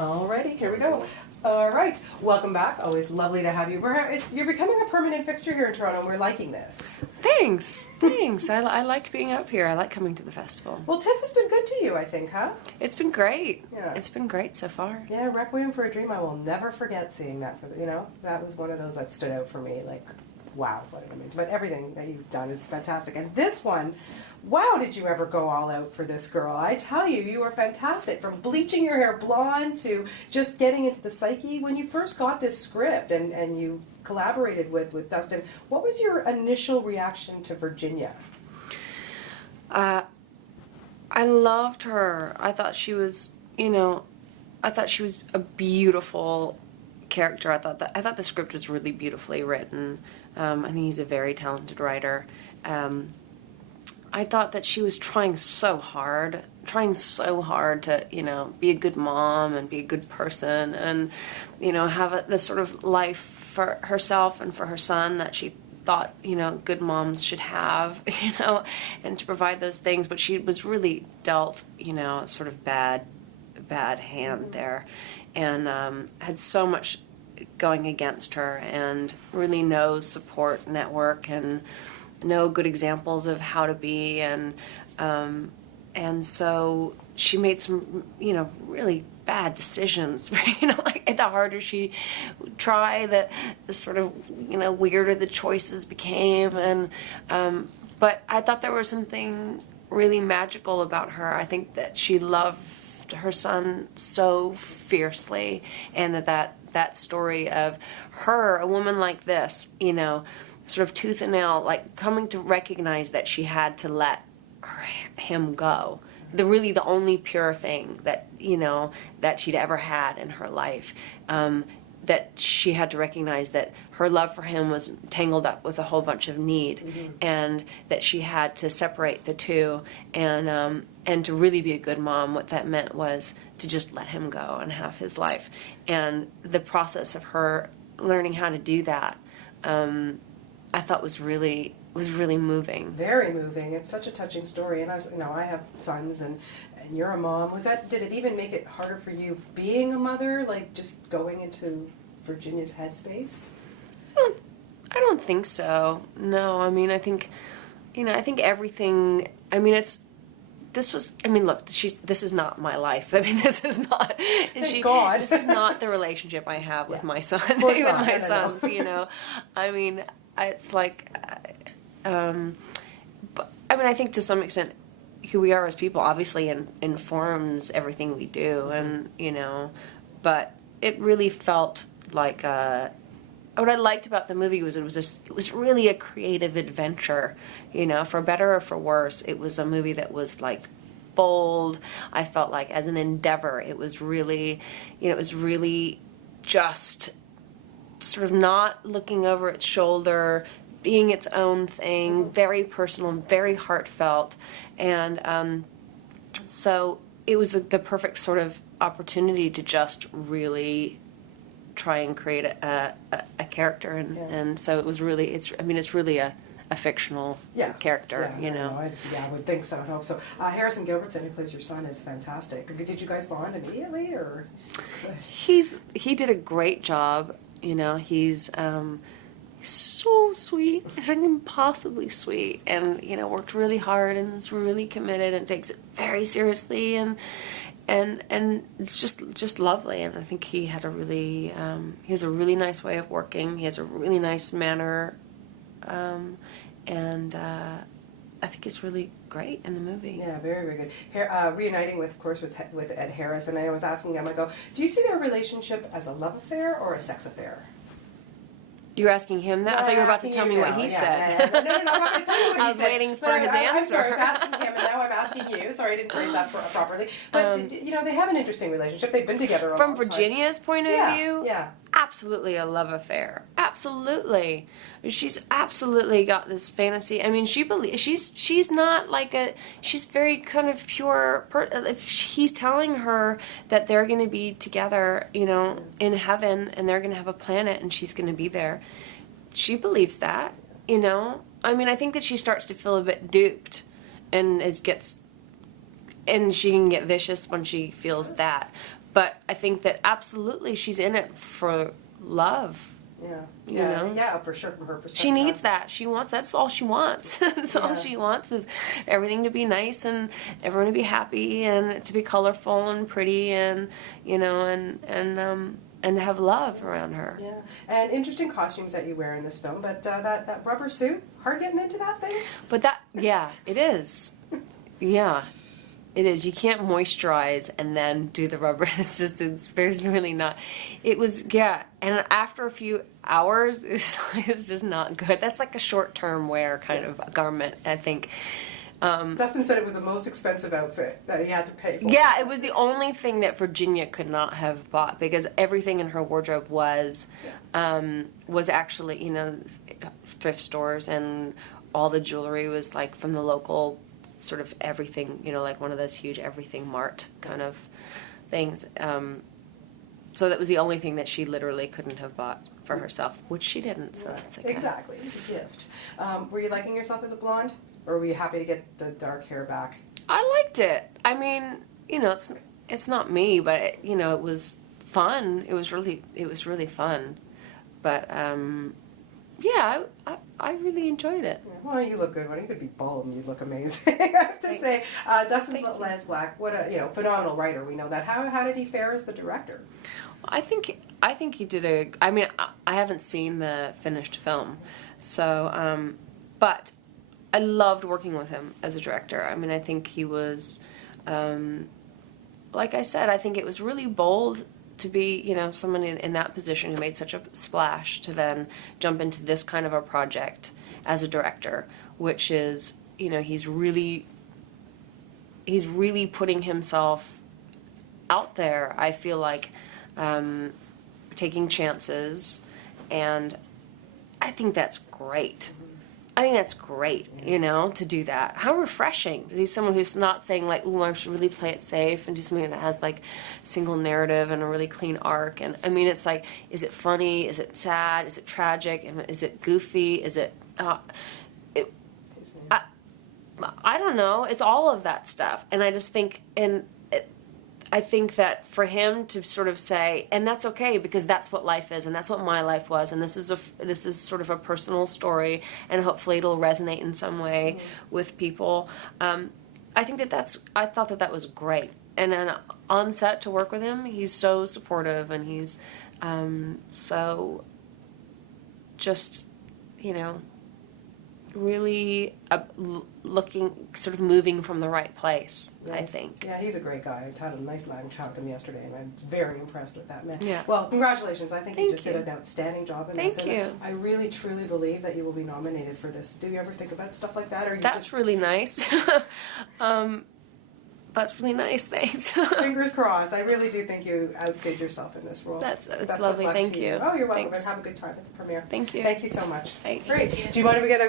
Alrighty, here we go. All right, welcome back. Always lovely to have you. You're becoming a permanent fixture here in Toronto, and we're liking this. Thanks. I like being up here. I like coming to the festival. Well, TIFF has been good to you, I think, huh? It's been great. Yeah. It's been great so far. Yeah, Requiem for a Dream, I will never forget seeing that. That was one of those that stood out for me. Like, wow, what an amazing. But everything that you've done is fantastic. And this one, wow, did you ever go all out for this girl? I tell you, you were fantastic. From bleaching your hair blonde to just getting into the psyche. When you first got this script and you collaborated with Dustin, what was your initial reaction to Virginia? I loved her. I thought she was, a beautiful character. I thought the script was really beautifully written. I think he's a very talented writer. I thought that she was trying so hard to, be a good mom and be a good person and, have this sort of life for herself and for her son that she thought, good moms should have, and to provide those things. But she was really dealt, sort of bad hand there, and had so much going against her and really no support network and no good examples of how to be, and so she made some, really bad decisions. Like the harder she would try, the sort of, weirder the choices became, and but I thought there was something really magical about her. I think that she loved her son so fiercely, and that story of her, a woman like this, sort of tooth and nail, like coming to recognize that she had to let him go. The only pure thing that, that she'd ever had in her life. That she had to recognize that her love for him was tangled up with a whole bunch of need, and that she had to separate the two, and to really be a good mom, what that meant was to just let him go and have his life. And the process of her learning how to do that, I thought was really moving. Very moving. It's such a touching story. And I have sons, and you're a mom. Did it even make it harder for you being a mother, like just going into Virginia's headspace? I don't think so. No, I think everything. Look, this is not my life. This is not. Thank God. This is not the relationship I have with my son. With my sons, it's like, but I think to some extent, who we are as people obviously informs everything we do, and but it really felt like what I liked about the movie was it was really a creative adventure, for better or for worse. It was a movie that was like bold. I felt like as an endeavor, it was really, just sort of not looking over its shoulder, being its own thing, very personal, very heartfelt, and so it was the perfect sort of opportunity to just really try and create a character, and so it was really, it's really a fictional character, I would think so. I hope so. Harrison Gilbertson, who plays your son, is fantastic. Did you guys bond immediately, or? He did a great job. He's so sweet. He's like impossibly sweet, and worked really hard and is really committed and takes it very seriously, and it's just lovely. And I think he had he has a really nice way of working. He has a really nice manner, and I think it's really great in the movie. Yeah, very, very good. Reuniting with Ed Harris, and I was asking him, I go, do you see their relationship as a love affair or a sex affair? You're asking him that? I thought you were about to tell me what he said. No, I'm not going to tell you what he said. I was waiting for his answer. I'm sorry, I was asking him, and now I'm asking you. Sorry, I didn't phrase that properly. But, they have an interesting relationship. They've been together a long time. From Virginia's point of view? Yeah. Absolutely a love affair. Absolutely. She's absolutely got this fantasy. She's not like she's very kind of pure. If he's telling her that they're going to be together, in heaven, and they're going to have a planet, and she's going to be there, she believes that, I think that she starts to feel a bit duped, and she can get vicious when she feels that. but I think that absolutely she's in it for love. Yeah, You yeah, know? yeah, for sure. From her perspective, She needs that. She wants, that's all she wants. That's all Yeah. she wants is everything to be nice and everyone to be happy and to be colorful and pretty and, you know, and have love around her. Yeah, and interesting costumes that you wear in this film, but that rubber suit, hard getting into that thing. But that, yeah, it is. Yeah, it is. You can't moisturize and then do the rubber. It's really not. It was, yeah. And after a few hours, it's just not good. That's like a short-term wear kind of garment, I think. Dustin said it was the most expensive outfit that he had to pay for. Yeah, it was the only thing that Virginia could not have bought because everything in her wardrobe was actually, you know, thrift stores, and all the jewelry was like from the local sort of everything, you know, like one of those huge everything mart kind of things. So that was the only thing that she literally couldn't have bought for herself, which she didn't. So that's okay. Exactly, it's a gift. Were you liking yourself as a blonde? Or were you happy to get the dark hair back? I liked it. I mean, you know, it's not me, but it, you know, it was fun. It was really fun. But yeah, I really enjoyed it. Yeah, well, you look good. When you could be bald and you look amazing. I have to Thanks. say, Dustin Lance Black, what a phenomenal writer. We know that. How did he fare as the director? I think he did a. I mean, I haven't seen the finished film, so but I loved working with him as a director. I mean, I think he was, like I said, I think it was really bold to be, you know, someone in that position who made such a splash to then jump into this kind of a project as a director, which is, you know, he's really putting himself out there. I feel like taking chances, and I think that's great. I think that's great, you know, to do that. How refreshing. He's someone who's not saying, like, ooh, I should really play it safe and do something that has, like, single narrative and a really clean arc. And, I mean, it's like, is it funny? Is it sad? Is it tragic? And is it goofy? Is it... I don't know. It's all of that stuff. And I just think... I think that for him to sort of say, and that's okay because that's what life is, and that's what my life was, and this is sort of a personal story, and hopefully it'll resonate in some way with people. I think I thought that was great, and then on set to work with him, he's so supportive, and he's so just, you know, really looking, sort of moving from the right place, yes. I think. Yeah, he's a great guy. I had a nice long chat with him yesterday, and I'm very impressed with that man. Yeah. Well, congratulations. I think you just you. did an outstanding job in Thank this. you. And I really, truly believe that you will be nominated for this. Do you ever think about stuff like that? Or you That's just... really nice. That's really nice, thanks. Fingers crossed. I really do think you outdid yourself in this role. That's Best lovely. of luck Thank to you. Oh, you're welcome. Thanks. And have a good time at the premiere. Thank you. Thank you so much. Thank Great. you. Do you mind if we get a